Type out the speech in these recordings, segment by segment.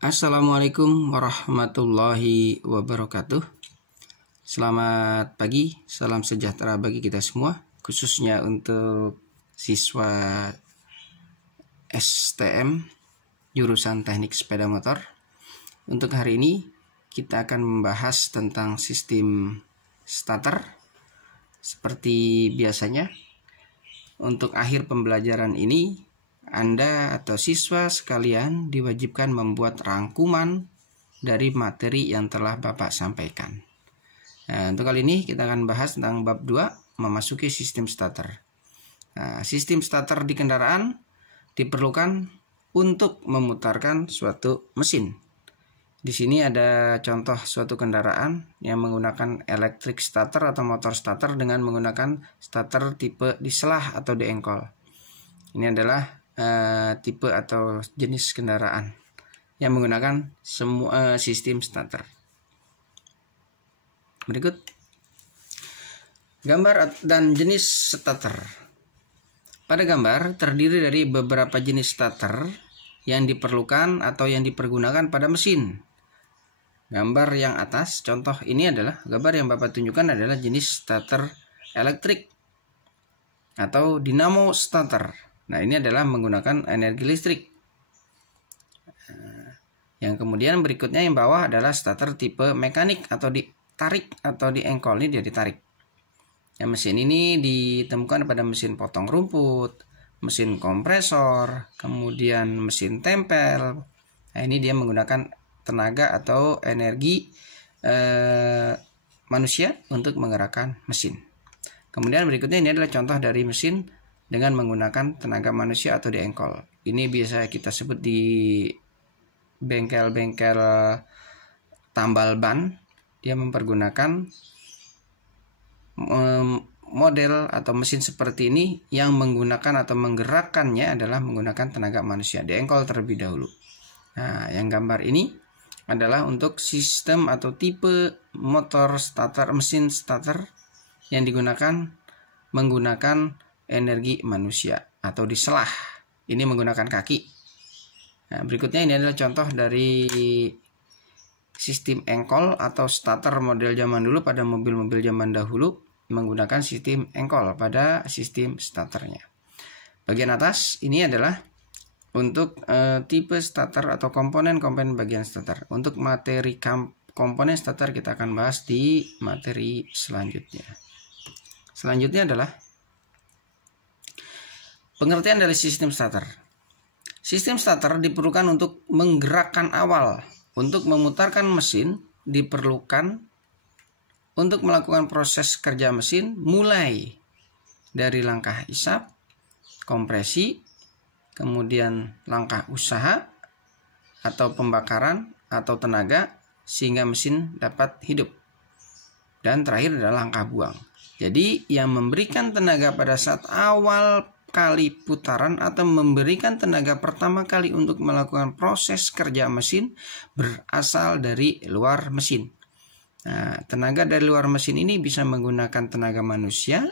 Assalamualaikum warahmatullahi wabarakatuh. Selamat pagi, salam sejahtera bagi kita semua, khususnya untuk siswa STM jurusan Teknik Sepeda Motor. Untuk hari ini kita akan membahas tentang sistem starter. Seperti biasanya, untuk akhir pembelajaran ini Anda atau siswa sekalian diwajibkan membuat rangkuman dari materi yang telah Bapak sampaikan. Nah, untuk kali ini kita akan bahas tentang bab 2, memasuki sistem starter. Nah, sistem starter di kendaraan diperlukan untuk memutarkan suatu mesin. Di sini ada contoh suatu kendaraan yang menggunakan electric starter atau motor starter dengan menggunakan starter tipe diselah atau diengkol. Ini adalah tipe atau jenis kendaraan yang menggunakan semua sistem starter. Berikut gambar dan jenis starter. Pada gambar terdiri dari beberapa jenis starter yang diperlukan atau yang dipergunakan pada mesin. Gambar yang atas, contoh ini adalah gambar yang Bapak tunjukkan adalah jenis starter elektrik atau dinamo starter. Nah, ini adalah menggunakan energi listrik. Yang kemudian berikutnya yang bawah adalah starter tipe mekanik atau ditarik atau diengkol. Ini dia ditarik. Ya, mesin ini ditemukan pada mesin potong rumput, mesin kompresor, kemudian mesin tempel. Nah, ini dia menggunakan tenaga atau energi manusia untuk menggerakkan mesin. Kemudian berikutnya ini adalah contoh dari mesin dengan menggunakan tenaga manusia atau diengkol. Ini biasa kita sebut di bengkel-bengkel tambal ban. Dia mempergunakan model atau mesin seperti ini yang menggunakan atau menggerakkannya adalah menggunakan tenaga manusia. Diengkol terlebih dahulu. Nah, yang gambar ini adalah untuk sistem atau tipe motor starter, mesin starter yang digunakan menggunakan energi manusia atau diselah. Ini menggunakan kaki. Nah, berikutnya ini adalah contoh dari sistem engkol atau starter model zaman dulu pada mobil-mobil zaman dahulu menggunakan sistem engkol pada sistem starternya. Bagian atas ini adalah untuk tipe starter atau komponen-komponen bagian starter. Untuk materi komponen starter kita akan bahas di materi selanjutnya. Selanjutnya adalah pengertian dari sistem starter. Sistem starter diperlukan untuk menggerakkan awal. Untuk memutarkan mesin diperlukan untuk melakukan proses kerja mesin mulai dari langkah isap, kompresi, kemudian langkah usaha atau pembakaran atau tenaga sehingga mesin dapat hidup. Dan terakhir adalah langkah buang. Jadi yang memberikan tenaga pada saat awal kali putaran atau memberikan tenaga pertama kali untuk melakukan proses kerja mesin berasal dari luar mesin. Nah, tenaga dari luar mesin ini bisa menggunakan tenaga manusia,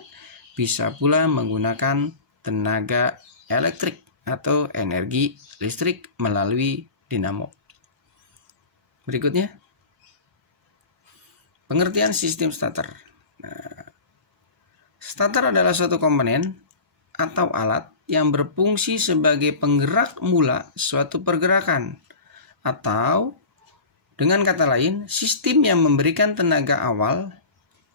bisa pula menggunakan tenaga elektrik atau energi listrik melalui dinamo. Berikutnya, pengertian sistem starter. Nah, starter adalah suatu komponen atau alat yang berfungsi sebagai penggerak mula suatu pergerakan, atau dengan kata lain, sistem yang memberikan tenaga awal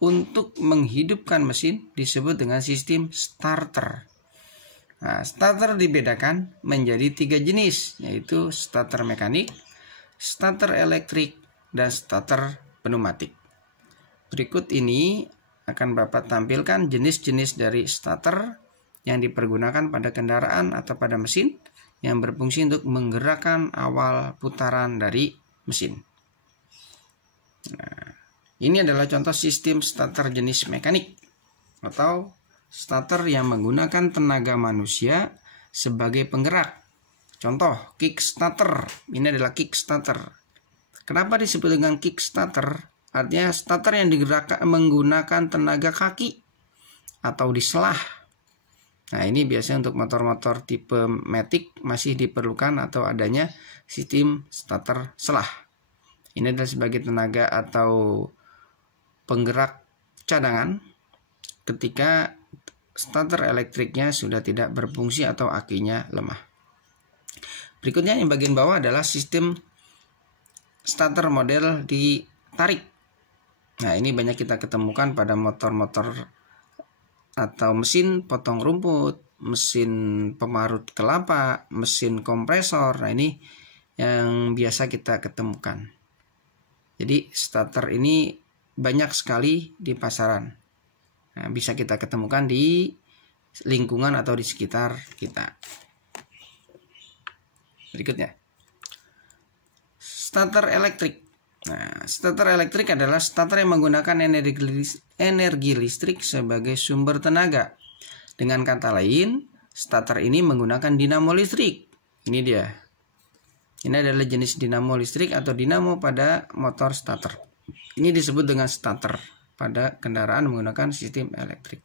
untuk menghidupkan mesin disebut dengan sistem starter. Nah, starter dibedakan menjadi 3 jenis, yaitu starter mekanik, starter elektrik, dan starter pneumatik. Berikut ini akan Bapak tampilkan jenis-jenis dari starter yang dipergunakan pada kendaraan atau pada mesin yang berfungsi untuk menggerakkan awal putaran dari mesin. Nah, ini adalah contoh sistem starter jenis mekanik atau starter yang menggunakan tenaga manusia sebagai penggerak. Contoh, kickstarter. Ini adalah kickstarter. Kenapa disebut dengan kickstarter? Artinya starter yang digerakkan menggunakan tenaga kaki atau diselah. Nah, ini biasanya untuk motor-motor tipe matic masih diperlukan atau adanya sistem starter selah. Ini adalah sebagai tenaga atau penggerak cadangan ketika starter elektriknya sudah tidak berfungsi atau akinya lemah. Berikutnya yang bagian bawah adalah sistem starter model ditarik. Nah, ini banyak kita ketemukan pada motor-motor atau mesin potong rumput, mesin pemarut kelapa, mesin kompresor. Nah, ini yang biasa kita ketemukan. Jadi starter ini banyak sekali di pasaran. Nah, bisa kita ketemukan di lingkungan atau di sekitar kita. Berikutnya, starter elektrik. Nah, starter elektrik adalah starter yang menggunakan energi listrik sebagai sumber tenaga. Dengan kata lain, starter ini menggunakan dinamo listrik. Ini dia. Ini adalah jenis dinamo listrik atau dinamo pada motor starter. Ini disebut dengan starter pada kendaraan menggunakan sistem elektrik.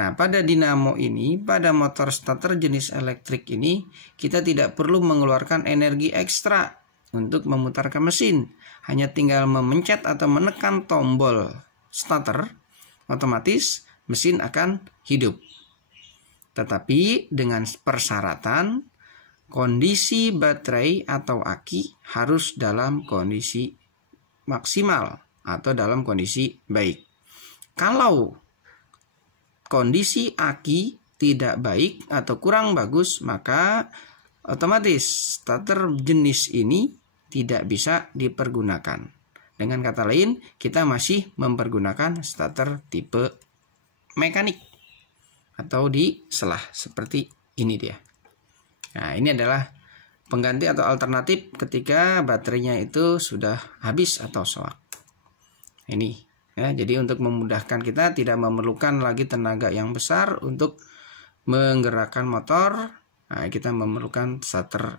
Nah, pada dinamo ini, pada motor starter jenis elektrik ini, kita tidak perlu mengeluarkan energi ekstra untuk memutarkan mesin. Hanya tinggal memencet atau menekan tombol starter, otomatis mesin akan hidup. Tetapi dengan persyaratan kondisi baterai atau aki harus dalam kondisi maksimal atau dalam kondisi baik. Kalau kondisi aki tidak baik atau kurang bagus, maka otomatis starter jenis ini tidak bisa dipergunakan. Dengan kata lain, kita masih mempergunakan starter tipe mekanik atau di selah seperti ini dia. Nah, ini adalah pengganti atau alternatif ketika baterainya itu sudah habis atau soak. Ini ya, jadi untuk memudahkan kita tidak memerlukan lagi tenaga yang besar untuk menggerakkan motor. Nah, kita memerlukan starter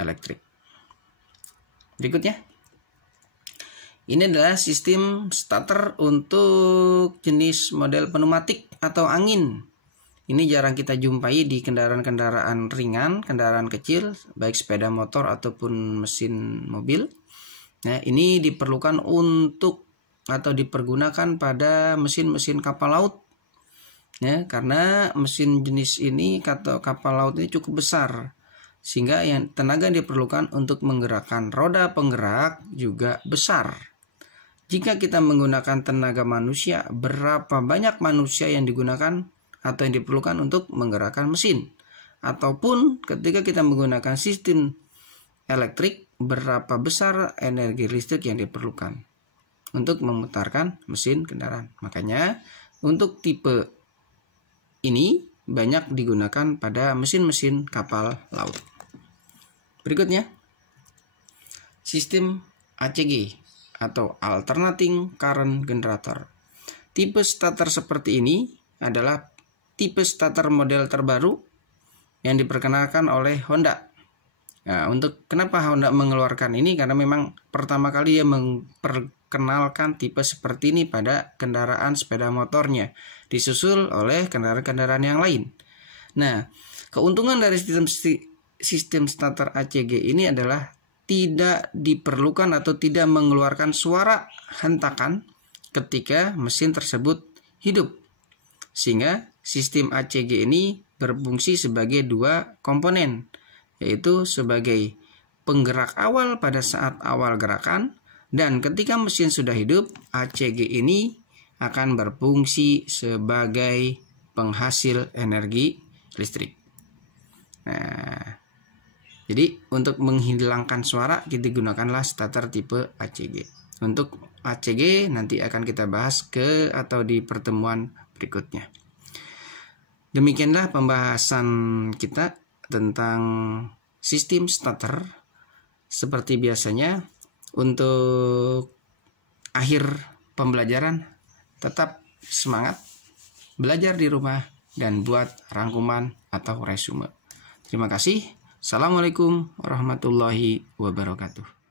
elektrik. Berikutnya, ini adalah sistem starter untuk jenis model pneumatik atau angin. Ini jarang kita jumpai di kendaraan-kendaraan ringan, kendaraan kecil, baik sepeda motor ataupun mesin mobil. Nah, ini diperlukan untuk atau dipergunakan pada mesin-mesin kapal laut. Ya, karena mesin jenis ini atau kapal laut ini cukup besar. Sehingga yang tenaga yang diperlukan untuk menggerakkan roda penggerak juga besar. Jika kita menggunakan tenaga manusia, berapa banyak manusia yang digunakan atau yang diperlukan untuk menggerakkan mesin? Ataupun ketika kita menggunakan sistem elektrik, berapa besar energi listrik yang diperlukan untuk memutarkan mesin kendaraan? Makanya untuk tipe ini banyak digunakan pada mesin-mesin kapal laut. Berikutnya, sistem ACG atau Alternating Current Generator. Tipe starter seperti ini adalah tipe starter model terbaru yang diperkenalkan oleh Honda. Nah, untuk kenapa Honda mengeluarkan ini? Karena memang pertama kali dia memperkenalkan tipe seperti ini pada kendaraan sepeda motornya, disusul oleh kendaraan-kendaraan yang lain. Nah, keuntungan dari sistem starter ACG ini adalah tidak diperlukan atau tidak mengeluarkan suara hentakan ketika mesin tersebut hidup. Sehingga sistem ACG ini berfungsi sebagai dua komponen, yaitu sebagai penggerak awal pada saat awal gerakan, dan ketika mesin sudah hidup, ACG ini akan berfungsi sebagai penghasil energi listrik. Nah, jadi untuk menghilangkan suara kita gunakanlah starter tipe ACG. Untuk ACG nanti akan kita bahas atau di pertemuan berikutnya. Demikianlah pembahasan kita tentang sistem starter. Seperti biasanya, untuk akhir pembelajaran tetap semangat, belajar di rumah, dan buat rangkuman atau resume. Terima kasih. Assalamualaikum warahmatullahi wabarakatuh.